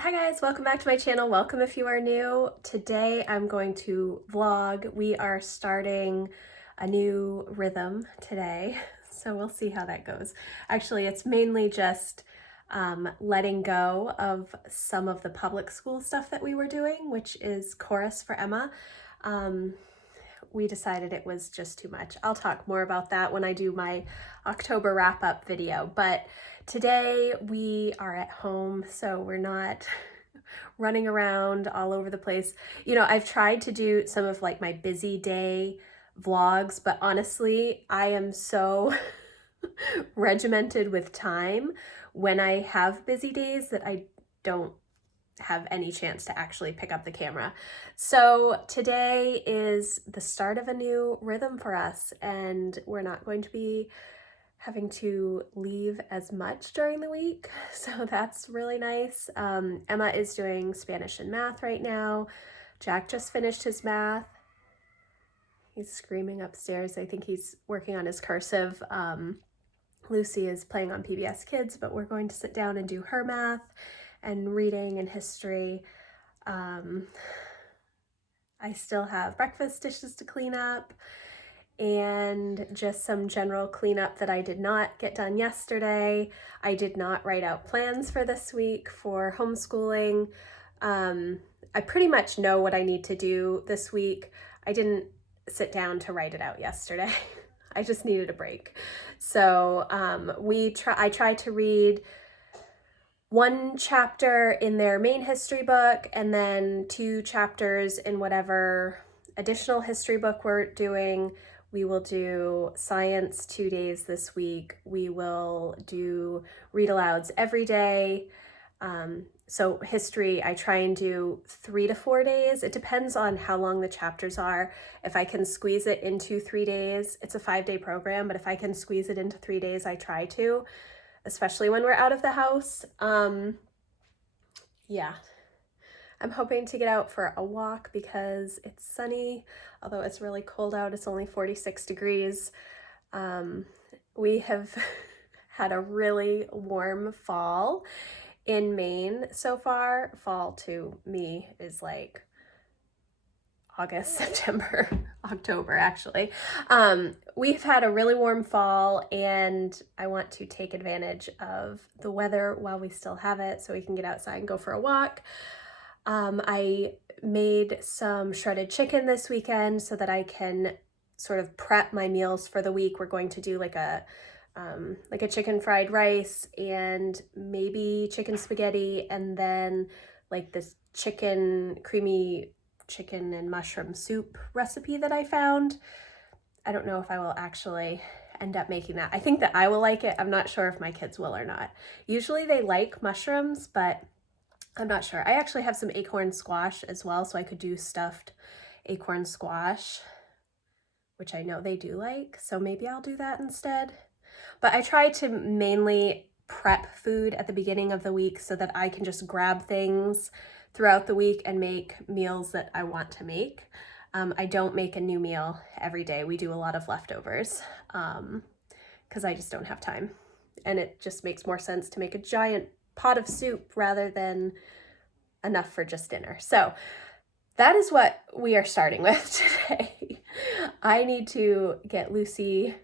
Hi guys, welcome back to my channel. Welcome if you are new. Today I'm going to vlog. We are starting a new rhythm today, so we'll see how that goes. Actually, it's mainly just letting go of some of the public school stuff that we were doing, which is chorus for Emma. We decided it was just too much. I'll talk more about that when I do my October wrap-up video, but today we are at home, so we're not running around all over the place. You know, I've tried to do some of like my busy day vlogs, but honestly, I am so regimented with time when I have busy days that I don't have any chance to actually pick up the camera. So today is the start of a new rhythm for us, and we're not going to be having to leave as much during the week, so that's really nice. Emma is doing Spanish and math right now. Jack just finished his math. He's screaming upstairs. I think he's working on his cursive. Lucy is playing on PBS Kids, but we're going to sit down and do her math and reading and history. I still have breakfast dishes to clean up and just some general cleanup that I did not get done yesterday. I did not write out plans for this week for homeschooling. I pretty much know what I need to do this week. I didn't sit down to write it out yesterday. I just needed a break. So I tried to read one chapter in their main history book and then 2 chapters in whatever additional history book we're doing. We will do science 2 days this week. We will do read alouds every day. So history, I try and do 3 to 4 days. It depends on how long the chapters are. If I can squeeze it into 3 days, it's a 5-day program, but if I can squeeze it into 3 days, I try to, especially when we're out of the house. Yeah. I'm hoping to get out for a walk because it's sunny, although it's really cold out. It's only 46 degrees. We have had a really warm fall in Maine so far. Fall to me is like August, September, October actually. We've had a really warm fall and I want to take advantage of the weather while we still have it so we can get outside and go for a walk. I made some shredded chicken this weekend so that I can sort of prep my meals for the week. We're going to do like a chicken fried rice and maybe chicken spaghetti, and then like this creamy chicken and mushroom soup recipe that I found. I don't know if I will actually end up making that. I think that I will like it. I'm not sure if my kids will or not. Usually they like mushrooms, but I'm not sure. I actually have some acorn squash as well, so I could do stuffed acorn squash, which I know they do like, so maybe I'll do that instead. But I try to mainly prep food at the beginning of the week so that I can just grab things throughout the week and make meals that I want to make. I don't make a new meal every day. We do a lot of leftovers because I just don't have time. And it just makes more sense to make a giant pot of soup rather than enough for just dinner. So that is what we are starting with today. I need to get Lucy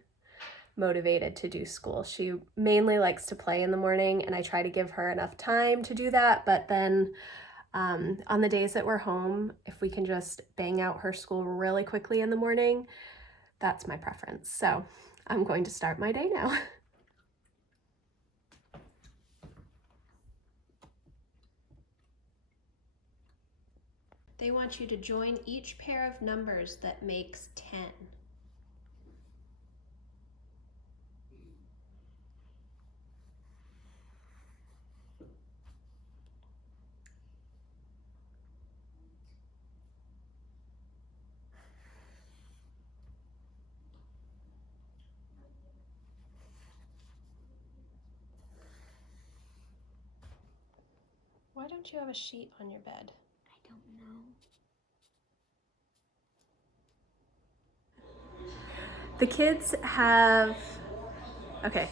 motivated to do school. She mainly likes to play in the morning and I try to give her enough time to do that, but then on the days that we're home, if we can just bang out her school really quickly in the morning, that's my preference. So I'm going to start my day now. They want you to join each pair of numbers that makes 10. Why don't you have a sheet on your bed? I don't know. The kids have, okay,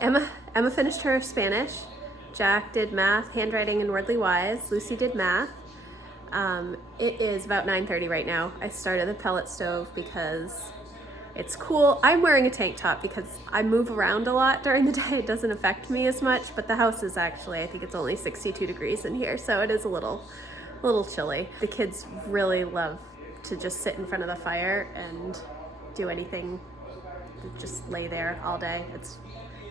Emma finished her Spanish. Jack did math, handwriting, and wordly wise. Lucy did math. It is about 9:30 right now. I started the pellet stove because it's cool. I'm wearing a tank top because I move around a lot during the day. It doesn't affect me as much, but the house is actually, I think it's only 62 degrees in here, so it is a little chilly. The kids really love to just sit in front of the fire and do anything, just lay there all day. It's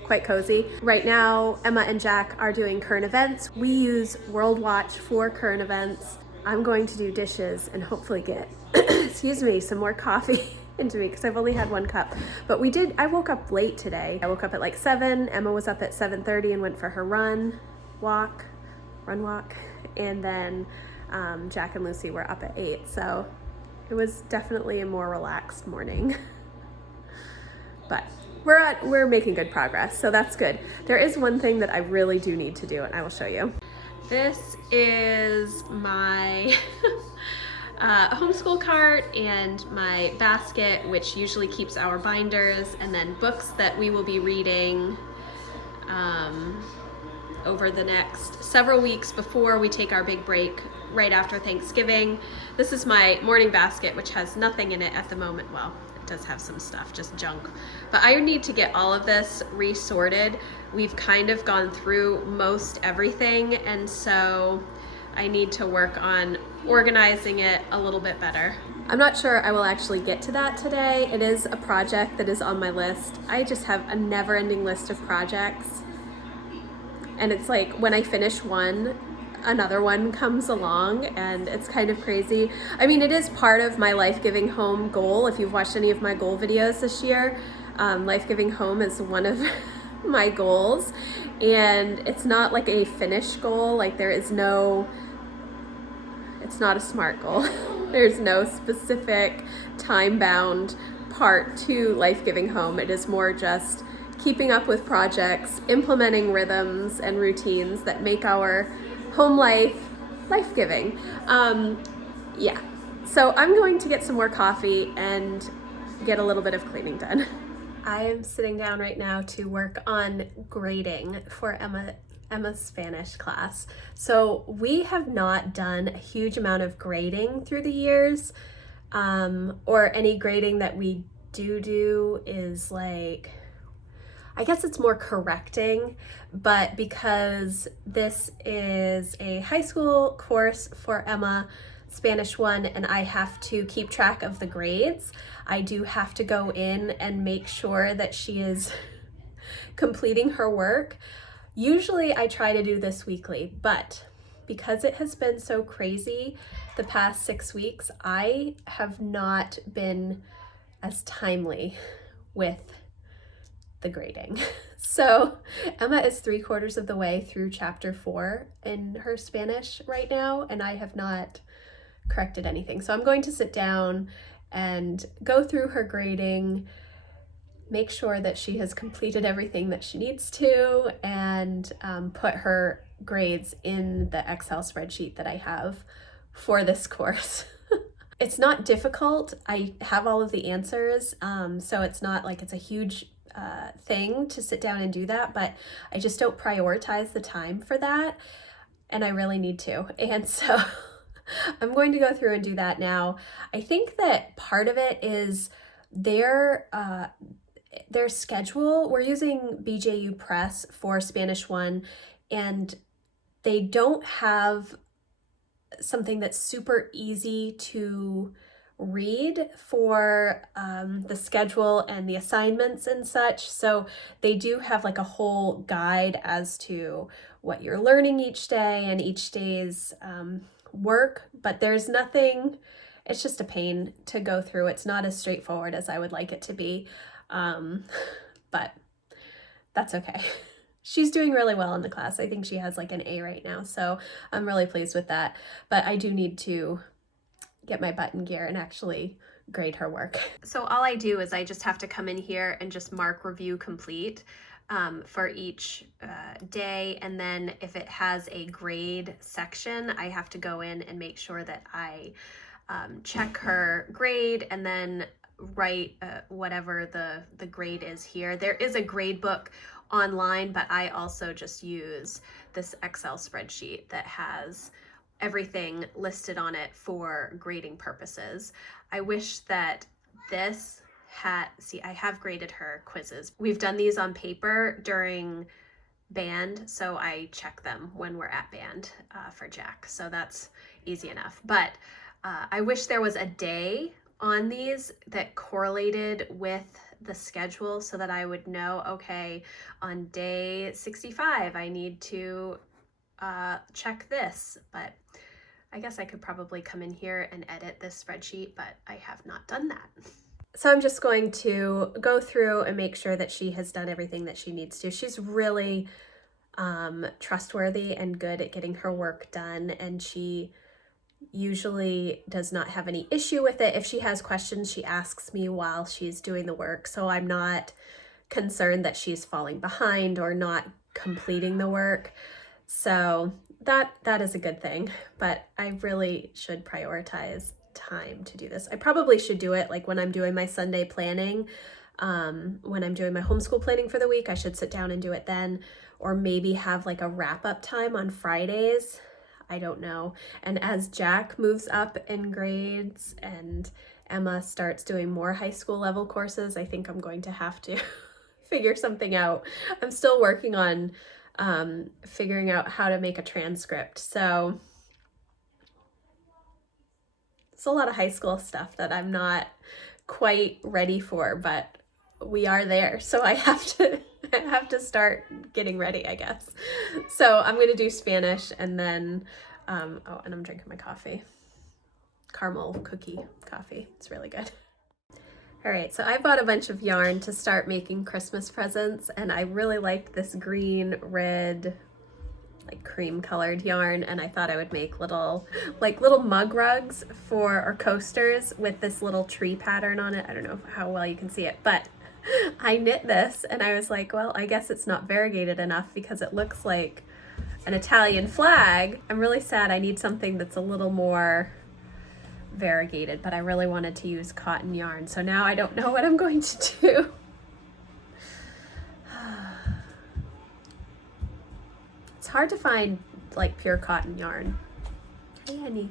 quite cozy. Right now, Emma and Jack are doing current events. We use World Watch for current events. I'm going to do dishes and hopefully get, excuse me, some more coffee into me because I've only had 1 cup. But I woke up late today. I woke up at like 7. Emma was up at 7:30 and went for her run walk. And then Jack and Lucy were up at 8. So it was definitely a more relaxed morning. But we're making good progress, so that's good. There is one thing that I really do need to do, and I will show you. This is my homeschool cart and my basket, which usually keeps our binders and then books that we will be reading over the next several weeks before we take our big break right after Thanksgiving. This is my morning basket, which has nothing in it at the moment. Well, it does have some stuff, just junk. But I need to get all of this resorted. We've kind of gone through most everything, and so I need to work on organizing it a little bit better. I'm not sure I will actually get to that today. It is a project that is on my list. I just have a never-ending list of projects. And it's like when I finish one, another one comes along, and it's kind of crazy. I mean, it is part of my Life Giving Home goal. If you've watched any of my goal videos this year, Life Giving Home is one of my goals. And it's not like a finished goal. Like it's not a SMART goal. There's no specific time-bound part to Life Giving Home. It is more just keeping up with projects, implementing rhythms and routines that make our home life-giving. Yeah, so I'm going to get some more coffee and get a little bit of cleaning done. I am sitting down right now to work on grading for Emma's Spanish class. So we have not done a huge amount of grading through the years, or any grading that we do is like, I guess it's more correcting, but because this is a high school course for Emma, Spanish 1, and I have to keep track of the grades, I do have to go in and make sure that she is completing her work. Usually I try to do this weekly, but because it has been so crazy the past 6 weeks, I have not been as timely with the grading. So Emma is 3/4 of the way through chapter 4 in her Spanish right now, and I have not corrected anything. So I'm going to sit down and go through her grading, make sure that she has completed everything that she needs to, and put her grades in the Excel spreadsheet that I have for this course. It's not difficult. I have all of the answers, so it's not like it's a huge thing to sit down and do that, but I just don't prioritize the time for that, and I really need to. And so I'm going to go through and do that now. I think that part of it is their schedule. We're using BJU Press for Spanish 1, and they don't have something that's super easy to read for the schedule and the assignments and such. So they do have like a whole guide as to what you're learning each day and each day's work, but there's nothing, it's just a pain to go through. It's not as straightforward as I would like it to be, but that's okay. She's doing really well in the class. I think she has like an A right now, so I'm really pleased with that, but I do need to get my butt in gear and actually grade her work. So all I do is I just have to come in here and just mark review complete for each day, and then if it has a grade section, I have to go in and make sure that I check her grade and then write whatever the grade is here. There is a grade book online, but I also just use this Excel spreadsheet that has everything listed on it for grading purposes. I wish that this had, see, I have graded her quizzes. We've done these on paper during band, so I check them when we're at band for Jack, so that's easy enough. But I wish there was a day on these that correlated with the schedule so that I would know, okay, on day 65 I need to check this. But I guess I could probably come in here and edit this spreadsheet, but I have not done that. So I'm just going to go through and make sure that she has done everything that she needs to. She's really trustworthy and good at getting her work done, and she usually does not have any issue with it. If she has questions, she asks me while she's doing the work, so I'm not concerned that she's falling behind or not completing the work. So that is a good thing, but I really should prioritize time to do this. I probably should do it like when I'm doing my Sunday planning. When I'm doing my homeschool planning for the week, I should sit down and do it then, or maybe have like a wrap-up time on Fridays. I don't know. And as Jack moves up in grades and Emma starts doing more high school level courses, I think I'm going to have to figure something out. I'm still working on figuring out how to make a transcript. So it's a lot of high school stuff that I'm not quite ready for, but we are there. So I have to start getting ready, I guess. So I'm going to do Spanish and then, and I'm drinking my coffee. Caramel cookie coffee. It's really good. All right, so I bought a bunch of yarn to start making Christmas presents, and I really liked this green, red, like cream colored yarn, and I thought I would make little mug rugs or coasters with this little tree pattern on it. I don't know how well you can see it, but I knit this and I was like, well, I guess it's not variegated enough because it looks like an Italian flag. I'm really sad. I need something that's a little more variegated, but I really wanted to use cotton yarn, so now I don't know what I'm going to do. It's hard to find like pure cotton yarn. Hey, honey.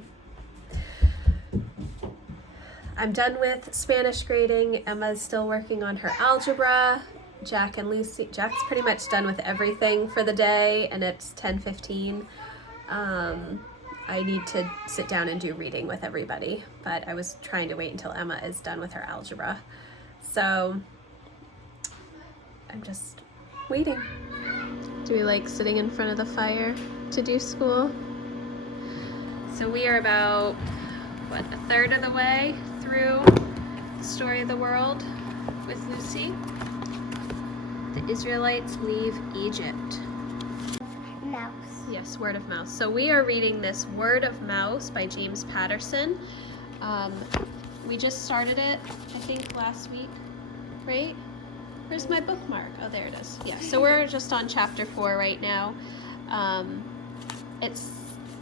I'm done with Spanish grading. Emma's still working on her algebra. Jack's pretty much done with everything for the day, and it's 10:15. I need to sit down and do reading with everybody, but I was trying to wait until Emma is done with her algebra. So I'm just waiting. Do we like sitting in front of the fire to do school? So we are about, what, a third of the way through the story of the world with Lucy. The Israelites leave Egypt. Mouse. Yes, Word of Mouse. So we are reading this Word of Mouse by James Patterson. We just started it, I think, last week, right? Where's my bookmark? Oh, there it is. Yeah, so we're just on chapter 4 right now. It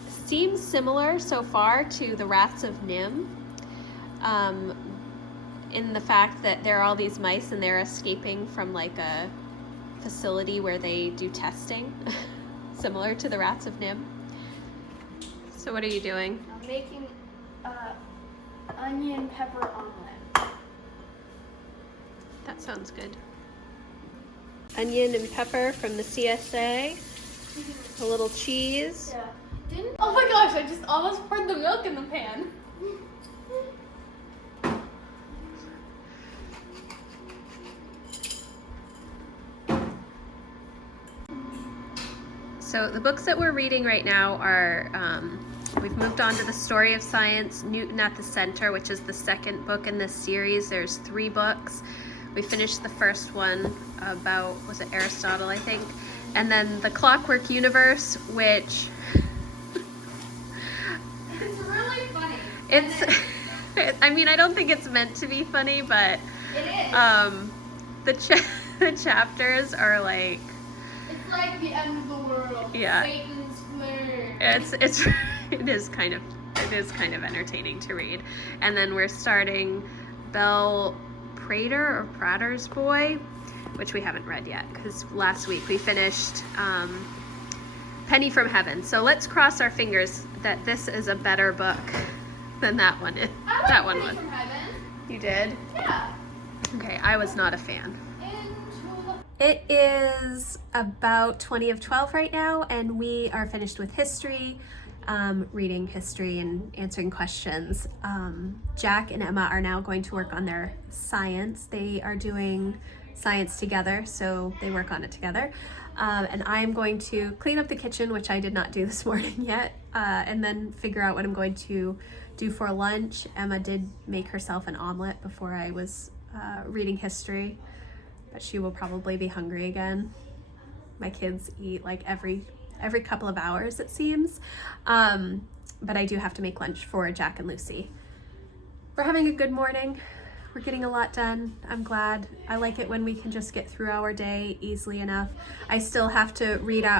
seems similar so far to the Rats of Nim, in the fact that there are all these mice and they're escaping from like a facility where they do testing. Similar to the Rats of Nim. So what are you doing? I'm making onion pepper omelet. That sounds good. Onion and pepper from the CSA. A little cheese. Yeah. Oh my gosh, I just almost poured the milk in the pan. So the books that we're reading right now are, we've moved on to the Story of Science, Newton at the Center, which is the second book in this series. There's 3 books. We finished the first one about, was it Aristotle, I think? And then The Clockwork Universe, which... It's really funny. I mean, I don't think it's meant to be funny, but... It is. The chapters are like... It's like the end of the world. Yeah. Satan's word. It is kind of entertaining to read. And then we're starting Belle Prater or Prater's Boy, which we haven't read yet because last week we finished Penny from Heaven. So let's cross our fingers that this is a better book than that one is. I like That one Penny was. from Heaven. You did? Yeah. Okay, I was not a fan. And It is about 20 of 12 right now, and we are finished with history, reading history and answering questions. Jack and Emma are now going to work on their science. They are doing science together, so they work on it together. And I'm going to clean up the kitchen, which I did not do this morning yet, and then figure out what I'm going to do for lunch. Emma did make herself an omelet before I was reading history, but she will probably be hungry again. My kids eat like every couple of hours, it seems. But I do have to make lunch for Jack and Lucy. We're having a good morning. We're getting a lot done. I'm glad. I like it when we can just get through our day easily enough. I still have to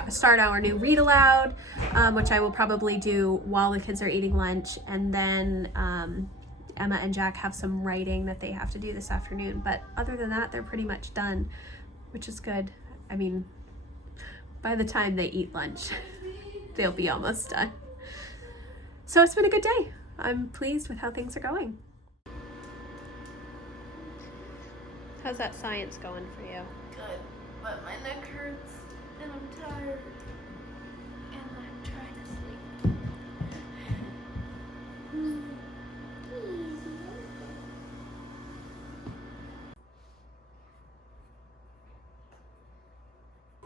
start our new read aloud, which I will probably do while the kids are eating lunch. And then Emma and Jack have some writing that they have to do this afternoon. But other than that, they're pretty much done, which is good. I mean, by the time they eat lunch, they'll be almost done. So it's been a good day. I'm pleased with how things are going. How's that science going for you? good, but my neck hurts and I'm tired and I'm trying to sleep.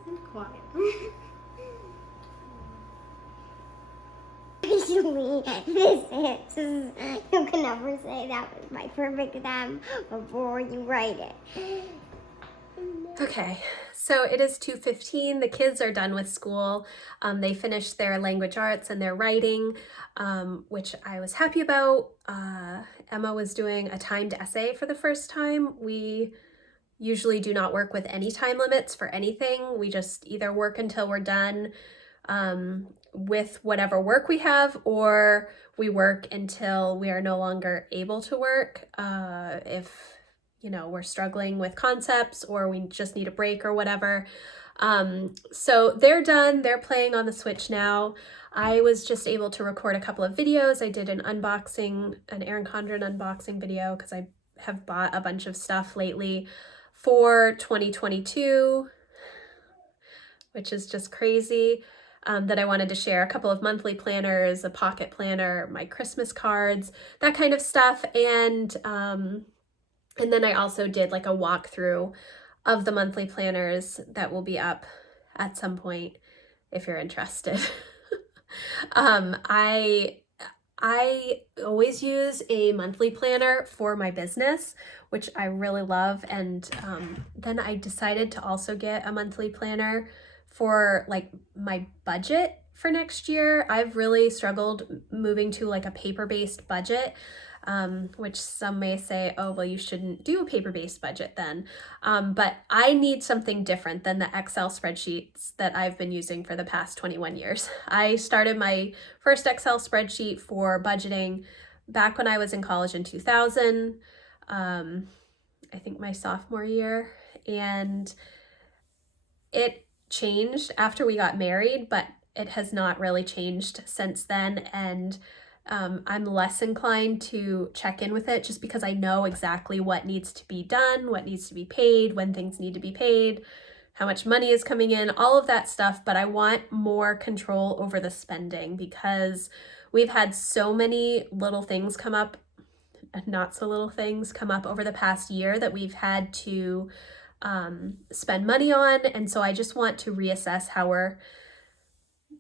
I'm quiet. Usually, this is, you can never say that was my perfect exam before you write it. Okay, so it is 2:15. The kids are done with school. They finished their language arts and their writing, which I was happy about. Emma was doing a timed essay for the first time. We usually do not work with any time limits for anything. We just either work until we're done with whatever work we have, or we work until we are no longer able to work. If we're struggling with concepts or we just need a break or whatever. So they're done. They're playing on the Switch now. I was just able to record a couple of videos. I did an Erin Condren unboxing video because I have bought a bunch of stuff lately for 2022, which is just crazy. That I wanted to share. A couple of monthly planners, a pocket planner, my Christmas cards, that kind of stuff. And then I also did like a walkthrough of the monthly planners that will be up at some point if you're interested. I always use a monthly planner for my business, which I really love. And then I decided to also get a monthly planner for like my budget for next year. I've really struggled moving to like a paper-based budget, which some may say, oh, well, you shouldn't do a paper-based budget then. But I need something different than the Excel spreadsheets that I've been using for the past 21 years. I started my first Excel spreadsheet for budgeting back when I was in college in 2000, I think my sophomore year, and it changed after we got married, but it has not really changed since then. And I'm less inclined to check in with it just because I know exactly what needs to be done, what needs to be paid, when things need to be paid, how much money is coming in, all of that stuff. But I want more control over the spending because we've had so many little things come up, not so little things come up over the past year that we've had to spend money on. And so I just want to reassess how we're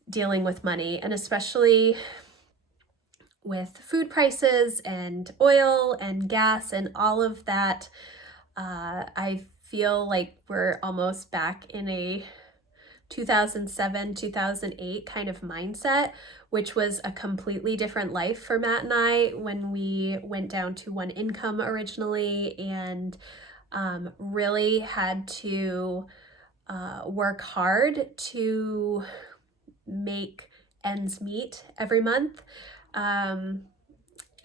dealing with money, and especially with food prices and oil and gas and all of that. I feel like we're almost back in a 2007, 2008 kind of mindset, which was a completely different life for Matt and I when we went down to one income originally, and really had to work hard to make ends meet every month.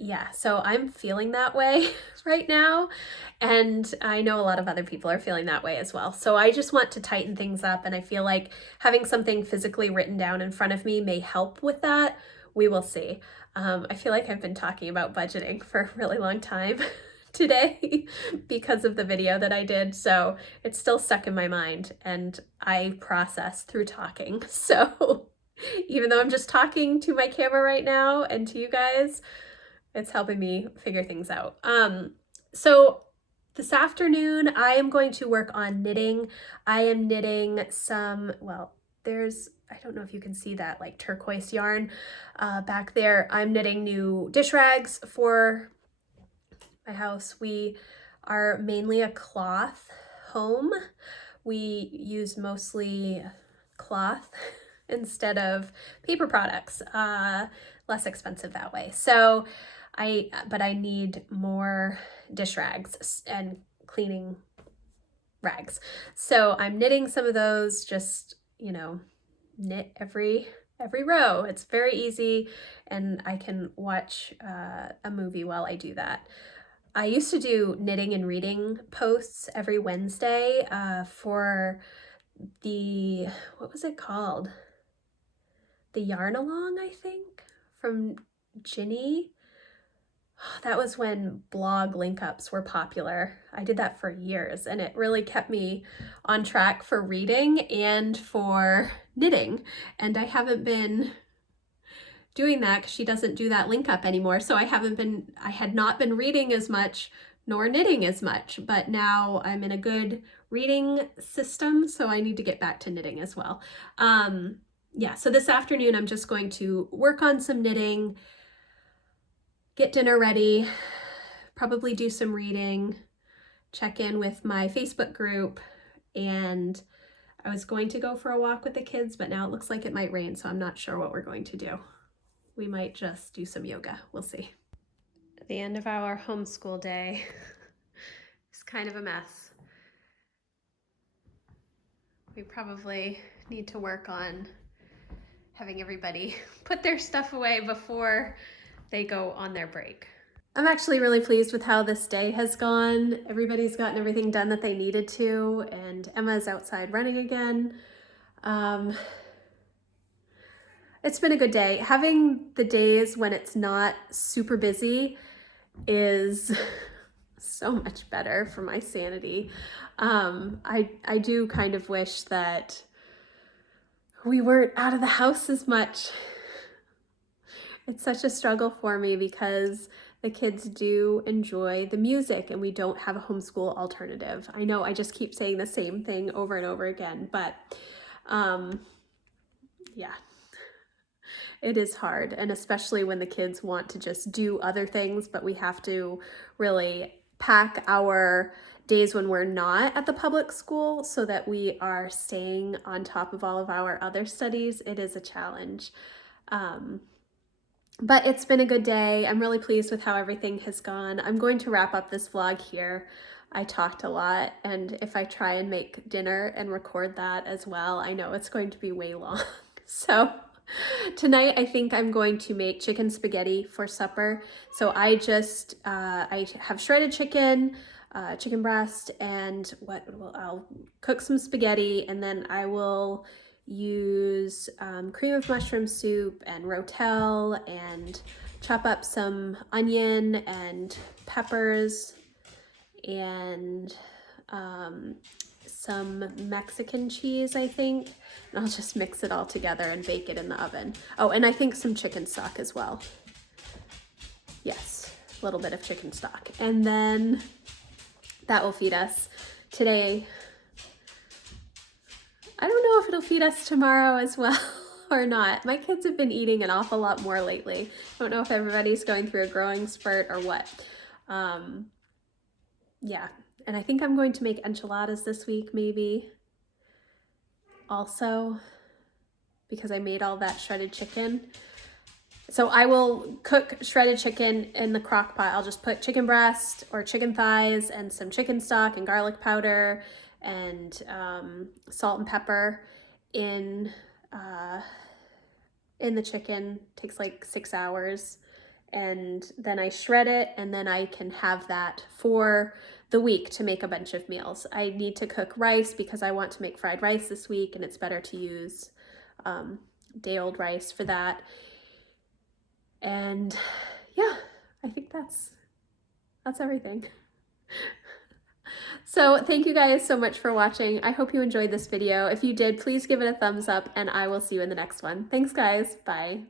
yeah, so I'm feeling that way right now, and I know a lot of other people are feeling that way as well. So I just want to tighten things up, and I feel like having something physically written down in front of me may help with that. We will see. I feel like I've been talking about budgeting for a really long time today because of the video that I did, so it's still stuck in my mind, and I process through talking. So even though I'm just talking to my camera right now and to you guys, it's helping me figure things out. So this afternoon, I am going to work on knitting. I am knitting some, well, I don't know if you can see that like turquoise yarn back there. I'm knitting new dish rags for my house. We are mainly a cloth home. We use mostly cloth instead of paper products, less expensive that way. So but I need more dish rags and cleaning rags. So I'm knitting some of those, just, knit every row. It's very easy, and I can watch a movie while I do that. I used to do knitting and reading posts every Wednesday for what was it called? The Yarn Along, I think, from Ginny. That was when blog link ups were popular. I did that for years, and it really kept me on track for reading and for knitting. And I haven't been doing that because she doesn't do that link up anymore. So I had not been reading as much nor knitting as much, but now I'm in a good reading system, so I need to get back to knitting as well. Yeah, so this afternoon I'm just going to work on some knitting, get dinner ready, probably do some reading, check in with my Facebook group, and I was going to go for a walk with the kids, but now it looks like it might rain, so I'm not sure what we're going to do. We might just do some yoga. We'll see. The end of our homeschool day is kind of a mess. We probably need to work on having everybody put their stuff away before they go on their break. I'm actually really pleased with how this day has gone. Everybody's gotten everything done that they needed to, and Emma's outside running again. It's been a good day. Having the days when it's not super busy is so much better for my sanity. I do kind of wish that we weren't out of the house as much. It's such a struggle for me because the kids do enjoy the music and we don't have a homeschool alternative. I know I just keep saying the same thing over and over again, but yeah, it is hard. And especially when the kids want to just do other things, but we have to really pack our days when we're not at the public school so that we are staying on top of all of our other studies. It is a challenge. But it's been a good day. I'm really pleased with how everything has gone. I'm going to wrap up this vlog here. I talked a lot, and if I try and make dinner and record that as well, I know it's going to be way long. So tonight I think I'm going to make chicken spaghetti for supper. So I have shredded chicken, chicken breast, and I'll cook some spaghetti, and then I will use cream of mushroom soup and rotel, and chop up some onion and peppers and some Mexican cheese, I think, and I'll just mix it all together and bake it in the oven. Oh, and I think some chicken stock as well. Yes, a little bit of chicken stock, and then that will feed us today. I don't know if it'll feed us tomorrow as well or not. My kids have been eating an awful lot more lately. I don't know if everybody's going through a growing spurt or what. Yeah, and I think I'm going to make enchiladas this week maybe also, because I made all that shredded chicken. So I will cook shredded chicken in the crock pot. I'll just put chicken breast or chicken thighs and some chicken stock and garlic powder and salt and pepper in the chicken. Takes like 6 hours, and then I shred it, and then I can have that for the week to make a bunch of meals. I need to cook rice because I want to make fried rice this week, and it's better to use day-old rice for that. And yeah, I think that's everything. So thank you guys so much for watching. I hope you enjoyed this video. If you did, please give it a thumbs up, and I will see you in the next one. Thanks guys, bye.